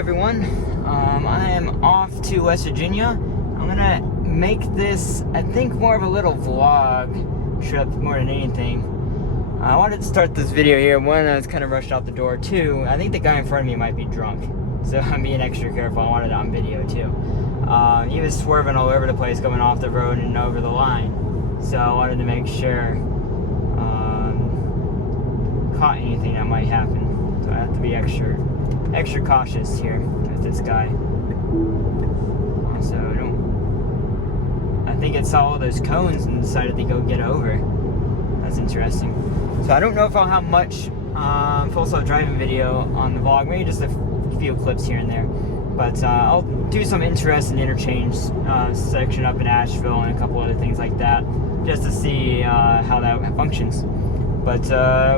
everyone. I am off to West Virginia. I'm gonna make this, I think, more of a little vlog trip more than anything. I wanted to start this video here. One, I was kind of rushed out the door. Two, I think the guy in front of me might be drunk, so I'm being extra careful. I wanted it on video too. He was swerving all over the place, going off the road and over the line. So I wanted to make sure caught anything that might happen. So I have to be extra cautious here with this guy. Also, I think it saw all those cones and decided to go get over. That's interesting. So I don't know if I'll have much full self driving video on the vlog, maybe just a few clips here and there. But I'll do some interesting interchange section up in Asheville and a couple other things like that, just to see how that functions. But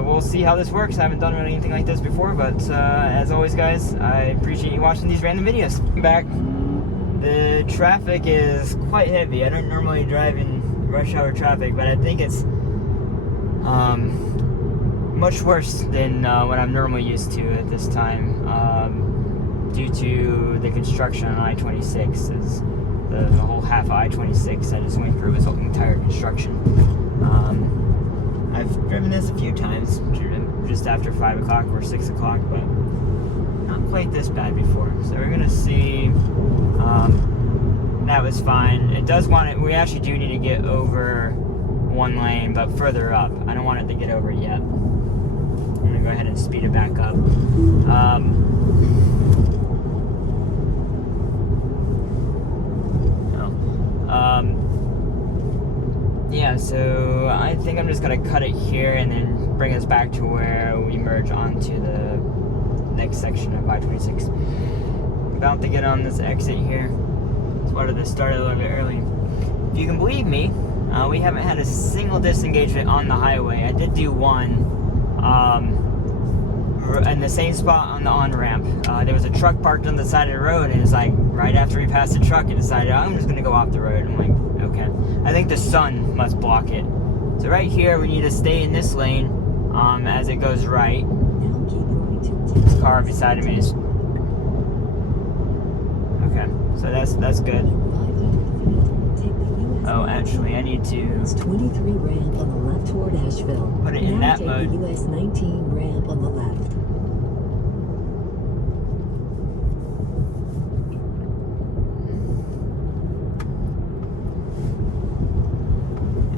we'll see how this works. I haven't done really anything like this before, but as always, guys, I appreciate you watching these random videos. Back. The traffic is quite heavy. I don't normally drive in rush hour traffic, but I think it's much worse than what I'm normally used to at this time, due to the construction on I-26. The whole half of I-26 I just went through was entire construction. I've driven this a few times, just after 5 o'clock or 6 o'clock, but not quite this bad before. So we're gonna see. That was fine. It does want it. We actually do need to get over one lane, but further up. I don't want it to get over yet. I'm gonna go ahead and speed it back up. Yeah, so I think I'm just gonna cut it here and then bring us back to where we merge onto the next section of I-26. About to get on this exit here. Just wanted to start a little bit early. If you can believe me, we haven't had a single disengagement on the highway. I did do one in the same spot on the on-ramp. There was a truck parked on the side of the road, and it's like right after we passed the truck, it decided, I'm just gonna go off the road. I'm like, okay. I think the sun must block it. So right here, we need to stay in this lane as it goes right. This car beside me is... Okay, so that's good. Oh, actually, I need to 23 ramp on the left toward Asheville. Put it in that mode. The US 19 ramp on the left.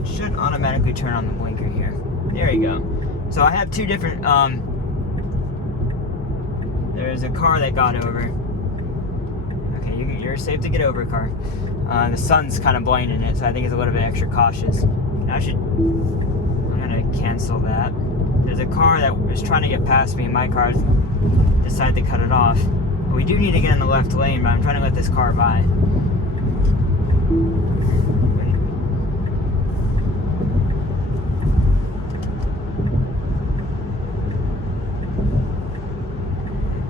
It should automatically turn on the blinker here. There you go. So I have two different. There's a car that got over. Okay, you're safe to get over, car. The sun's kind of blinding it, so I think it's a little bit extra cautious. I'm gonna cancel that. There's a car that was trying to get past me, and my car decided to cut it off. But we do need to get in the left lane, but I'm trying to let this car by.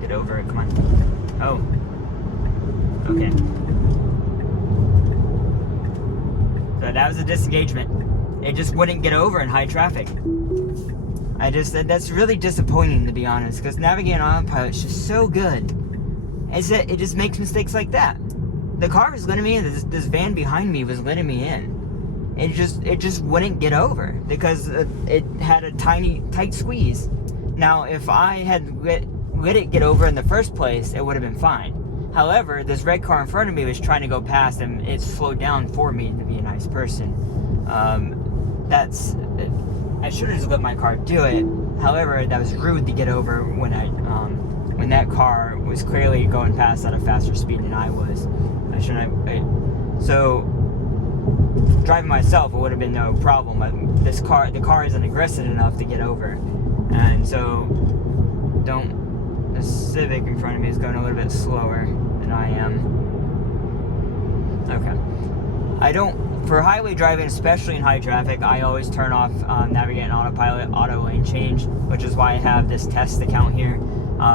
Get over it, come on. Oh. Okay. So that was a disengagement. It just wouldn't get over in high traffic. That's really disappointing, to be honest, because navigating on autopilot is just so good. It just makes mistakes like that. The car was letting me in, this van behind me was letting me in. It just wouldn't get over because it had a tight squeeze. Now, if I had let it get over in the first place, it would have been fine. However, this red car in front of me was trying to go past, and it slowed down for me to be a nice person. I should have just let my car do it. However, that was rude to get over when that car was clearly going past at a faster speed than I was. So driving myself, it would have been no problem. But the car isn't aggressive enough to get over, and so the Civic in front of me is going a little bit slower than I am. Okay. For highway driving, especially in high traffic, I always turn off Navigate and Autopilot, Auto Lane Change, which is why I have this test account here.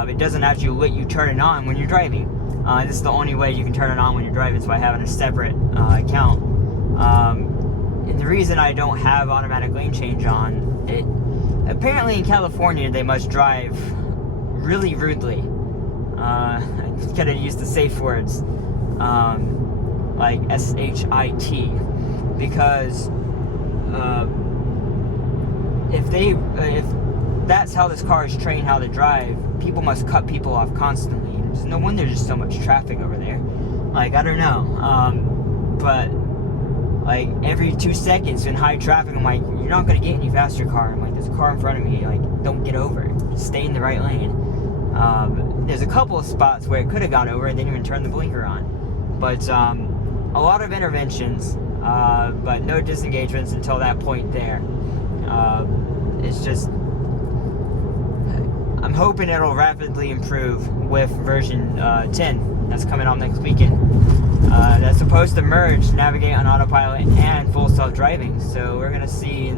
It doesn't actually let you turn it on when you're driving. This is the only way you can turn it on when you're driving, so I have it in a separate account. And the reason I don't have automatic lane change on, apparently in California they must drive really rudely. I gotta use the safe words, like SHIT, because if that's how this car is trained how to drive, people must cut people off constantly. There's no wonder there's so much traffic over there. Like, I don't know, but like every 2 seconds in high traffic, I'm like, you're not gonna get any faster, car. I'm like, there's a car in front of me, like, don't get over, just stay in the right lane. There's a couple of spots where it could have gone over and didn't even turn the blinker on, but a lot of interventions, but no disengagements until that point there. It's just, I'm hoping it'll rapidly improve with version 10 that's coming out next weekend. That's supposed to merge navigate on autopilot and full self-driving, so we're gonna see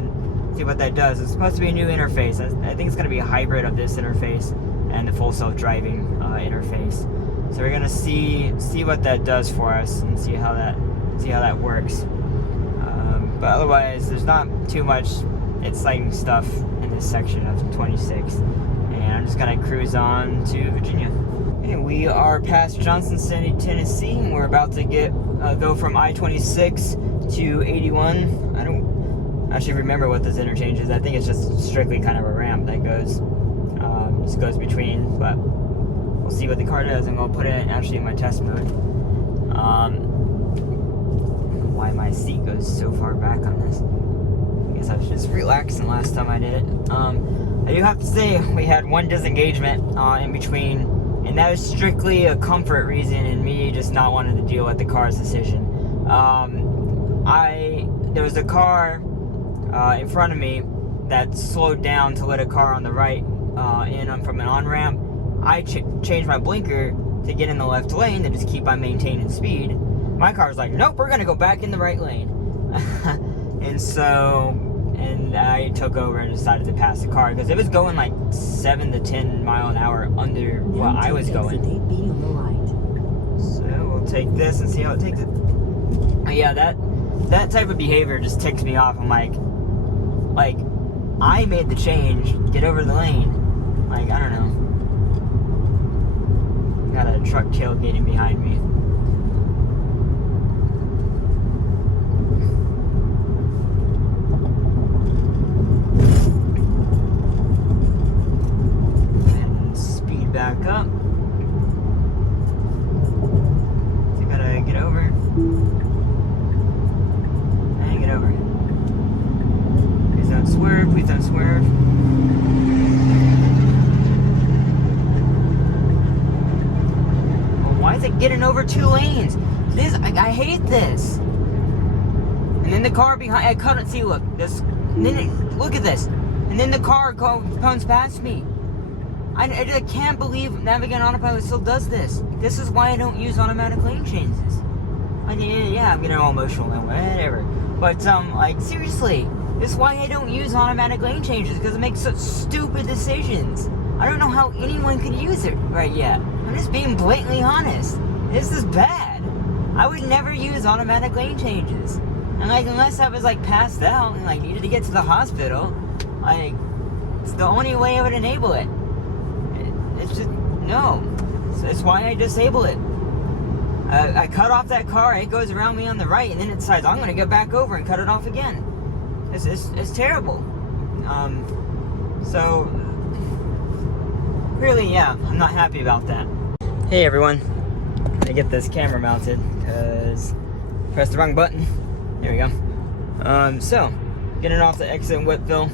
what that does. It's supposed to be a new interface. I think it's gonna be a hybrid of this interface and the full self-driving interface. So we're gonna see what that does for us and see how that works. But otherwise, there's not too much exciting stuff in this section of 26, and I'm just gonna cruise on to Virginia. Okay, we are past Johnson City, Tennessee, and we're about to go from I-26 to 81. I don't actually remember what this interchange is. I think it's just strictly kind of a ramp that just goes between, but we'll see what the car does, and we'll put it actually in my test mode. Why my seat goes so far back on this. I guess I was just relaxing last time I did it. I do have to say, we had one disengagement in between, and that was strictly a comfort reason and me just not wanting to deal with the car's decision. There was a car in front of me that slowed down to let a car on the right in from an on-ramp. I changed my blinker to get in the left lane to just keep on maintaining speed. My car was like, nope, we're gonna go back in the right lane. and I took over and decided to pass the car because it was going like 7 to 10 mile an hour under what I was going. So we'll take this and see how it takes it. Yeah, that type of behavior just ticks me off. I'm like I made the change, get over the lane. Like, I don't know. Got a truck tailgating behind me. And speed back up. So you gotta get over. And get over. Please don't swerve, please don't swerve. Why is it getting over 2 lanes? I hate this. And then the car behind, I couldn't see, look, this, and then look at this. And then the car comes past me. I can't believe Navigate on Autopilot still does this. This is why I don't use automatic lane changes. Yeah, I'm getting all emotional now, whatever. But, like, seriously, this is why I don't use automatic lane changes, because it makes such stupid decisions. I don't know how anyone could use it right yet. I'm just being blatantly honest. This is bad. I would never use automatic lane changes. And like, unless I was like passed out and like needed to get to the hospital, like, it's the only way I would enable it. It's just, no. So that's why I disable it. I cut off that car, it goes around me on the right, and then it decides I'm gonna go back over and cut it off again. It's terrible. So, really, yeah, I'm not happy about that. Hey everyone, I get this camera mounted because I pressed the wrong button. There we go. So, getting off the exit in Whitville,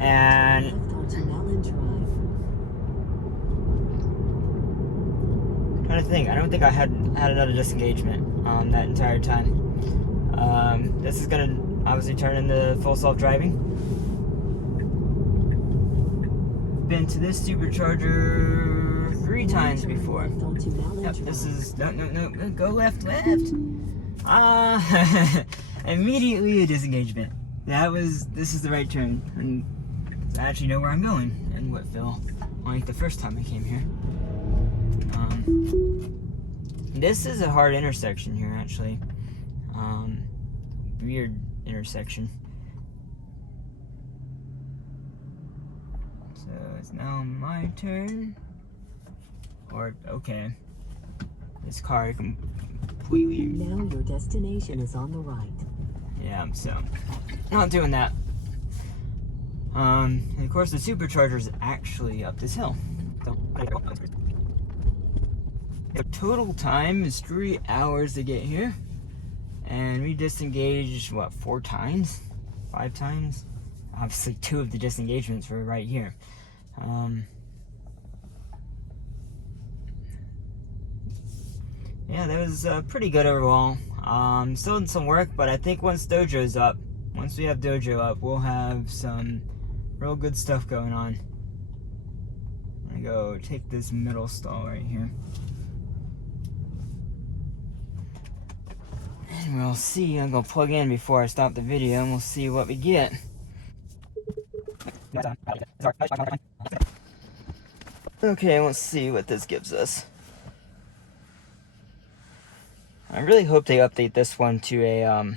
and I'm trying to think. I don't think I had another disengagement that entire time. This is gonna obviously turn into full self-driving. Been to this supercharger 3 times before. Yep, this is no, go left. Immediately a disengagement. This is the right turn, and I actually know where I'm going in Whitville. Like the first time I came here. This is a hard intersection here, actually. Weird intersection. So it's now my turn. Or, okay. This car completely... Now your destination is on the right. Yeah, so not doing that. And of course the supercharger is actually up this hill. The total time is 3 hours to get here. And we disengaged, what, 4 times? 5 times? Obviously 2 of the disengagements were right here. Yeah, that was pretty good overall. Still in some work, but I think once Dojo's up, once we have Dojo up, we'll have some real good stuff going on. I'm gonna go take this middle stall right here. And we'll see. I'm gonna plug in before I stop the video and we'll see what we get. Okay, let's see what this gives us. I really hope they update this one to a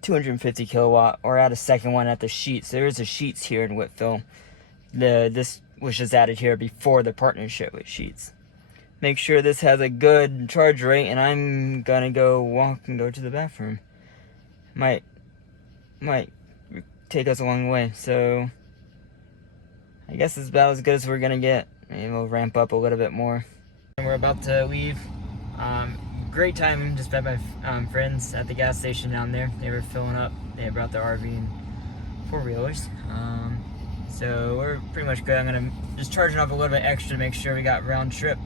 250 kilowatt, or add a second one at the Sheets. There is a Sheets here in Whitfield. This was just added here before the partnership with Sheets. Make sure this has a good charge rate, and I'm gonna go walk and go to the bathroom. Might take us a long way, so I guess it's about as good as we're gonna get. Maybe we'll ramp up a little bit more. We're about to leave. Great time. Just met my friends at the gas station down there. They were filling up. They had brought their RV and 4-wheelers. So we're pretty much good. I'm gonna just charging up a little bit extra to make sure we got round trip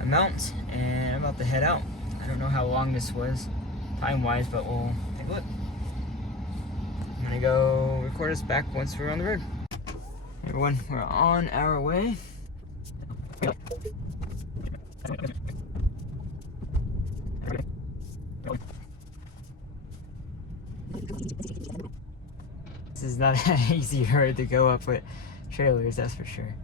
amount, and I'm about to head out. I don't know how long this was time wise, but we'll take a look. I'm gonna go record us back once we're on the road. Everyone, we're on our way. This is not an easy road to go up with trailers, that's for sure.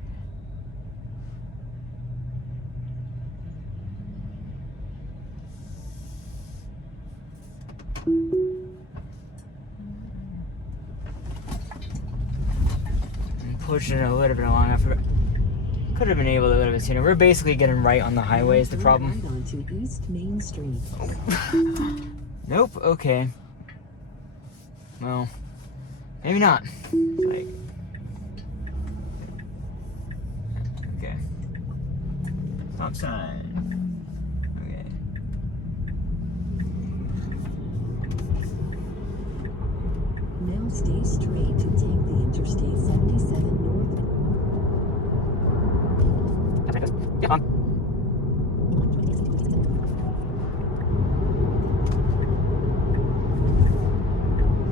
I'm pushing it a little bit along. I forgot. Could have been able to a little bit sooner. We're basically getting right on the highway is the problem. Right onto East Main Street. Nope, okay. Well, maybe not. Like, okay. Stop sign. Okay. Now stay straight to take the Interstate 77 north. Yeah, on.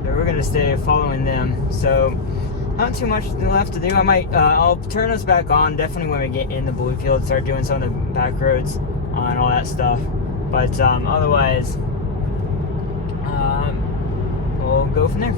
So we're gonna stay following them. So not too much left to do. I might, I'll turn us back on definitely when we get in the Bluefield, start doing some of the back roads and all that stuff. But otherwise, we'll go from there.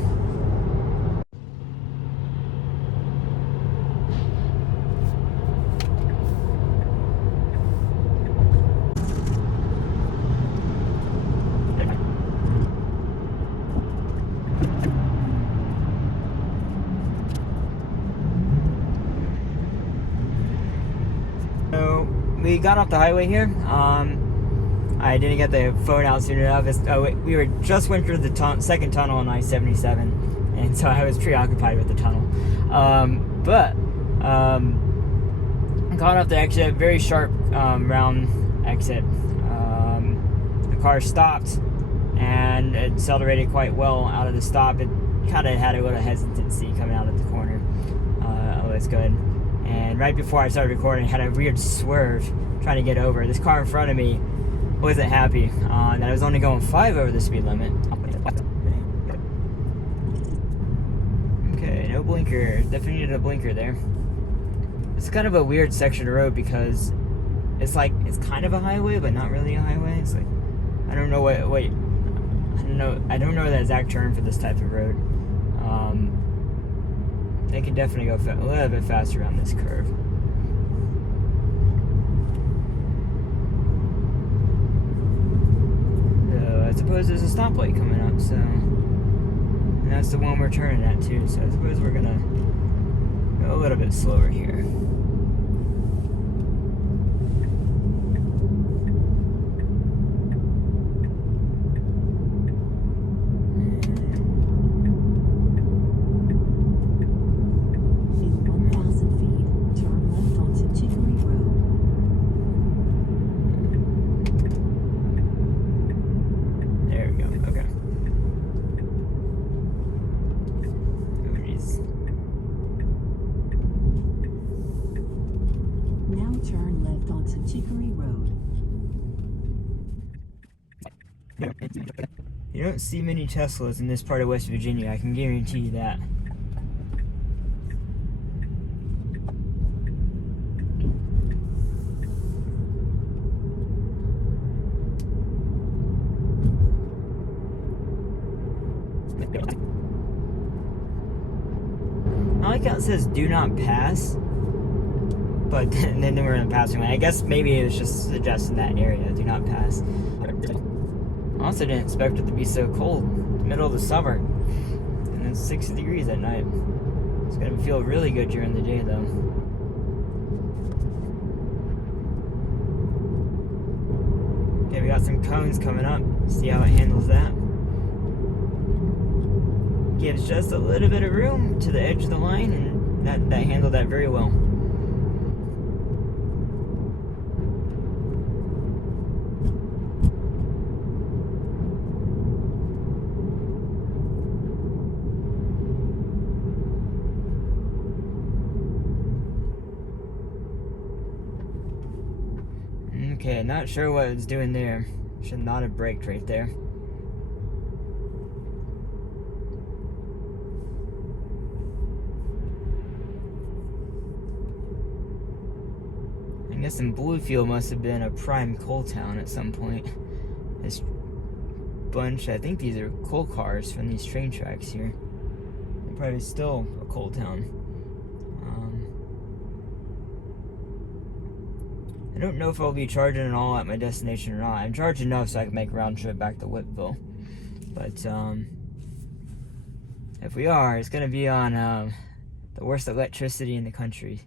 So we got off the highway here. I didn't get the phone out soon enough. We were just went through the second tunnel on I-77, and so I was preoccupied with the tunnel. Got off the exit, very sharp round exit. The car stopped and it accelerated quite well out of the stop. It kind of had a little hesitancy coming out of the corner. Oh, that's good. And right before I started recording, I had a weird swerve trying to get over. This car in front of me wasn't happy that I was only going 5 over the speed limit. Okay, no blinker. Definitely needed a blinker there. It's kind of a weird section of road because it's like, it's kind of a highway, but not really a highway. It's like, I don't know I don't know the exact term for this type of road. They can definitely go a little bit faster on this curve. So I suppose there's a stoplight coming up, so, and that's the one we're turning at too, so I suppose we're gonna go a little bit slower here. turn left onto Chicory Road. You don't see many Teslas in this part of West Virginia, I can guarantee you that. I like how it says do not pass, but then we're in a passing lane. I guess maybe it was just suggesting that area, do not pass. I also didn't expect it to be so cold, middle of the summer, and it's 60 degrees at night. It's gonna feel really good during the day though. Okay, we got some cones coming up. See how it handles that. Gives just a little bit of room to the edge of the line, and that handled that very well. Okay, not sure what it's doing there. Should not have braked right there. I guess in Bluefield must have been a prime coal town at some point. This bunch, I think these are coal cars from these train tracks here. They're probably still a coal town. I don't know if I'll be charging it all at my destination or not. I'm charged enough so I can make a round trip back to Whitville. But if we are, it's gonna be on the worst electricity in the country.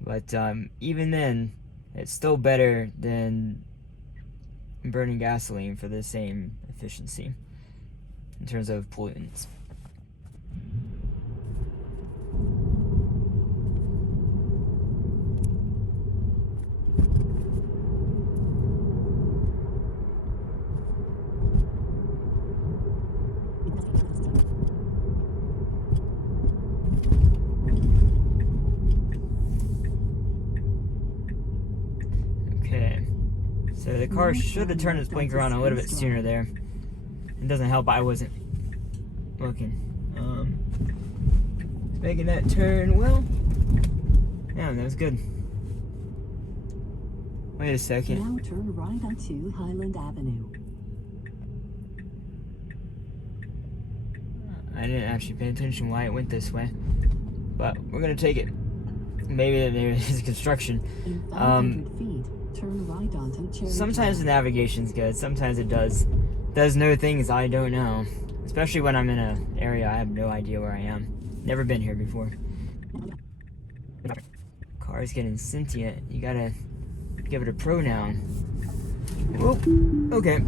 But even then, it's still better than burning gasoline for the same efficiency in terms of pollutants. So the car should have turned its blinker on a little bit sooner there. It doesn't help, I wasn't looking. Making that turn well. Yeah, that was good. Wait a second. Now turn right onto Highland Avenue. I didn't actually pay attention why it went this way, but we're gonna take it. Maybe there's construction. In 500 feet, turn right onto Cherry Sometimes the Drive. navigation's good, sometimes it does know things I don't know. Especially when I'm in an area I have no idea where I am. Never been here before. Car's getting sentient. You gotta give it a pronoun. Whoop. Okay.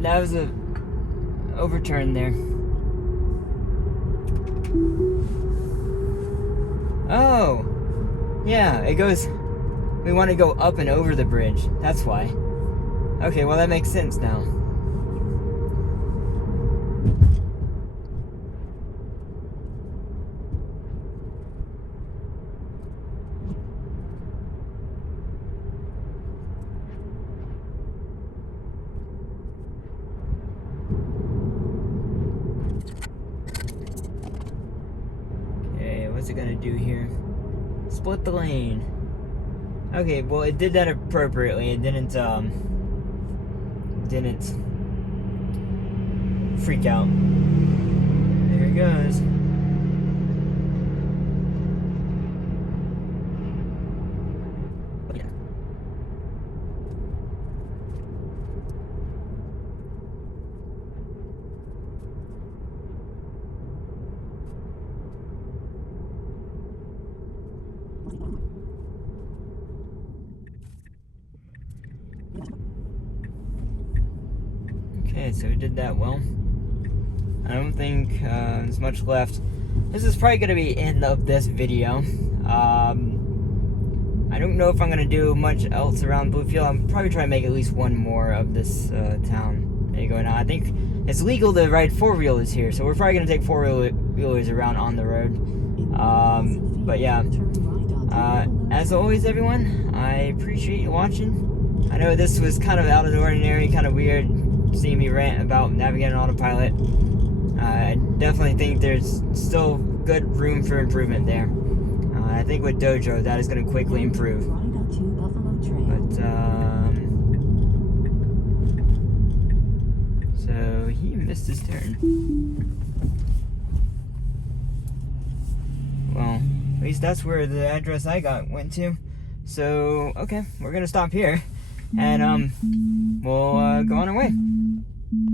That was a overturn there. Oh. Yeah, it goes... We want to go up and over the bridge. That's why. Okay, well that makes sense now. Okay, what's it gonna do here? Split the lane. Okay, well it did that appropriately. It didn't freak out. There it goes. Okay, so we did that well. I don't think there's much left. This is probably going to be the end of this video. I don't know if I'm going to do much else around Bluefield. I'm probably trying to make at least one more of this town going on. I think it's legal to ride four-wheelers here, so we're probably going to take four-wheelers around on the road. But yeah, turn right onto as always, everyone, I appreciate you watching. I know this was kind of out of the ordinary, kind of weird seeing me rant about navigating autopilot. I definitely think there's still good room for improvement there. I think with Dojo, that is going to quickly improve. But, so he missed his turn. Well, at least that's where the address I got went to. So, okay, we're going to stop here. And, we'll go on our way.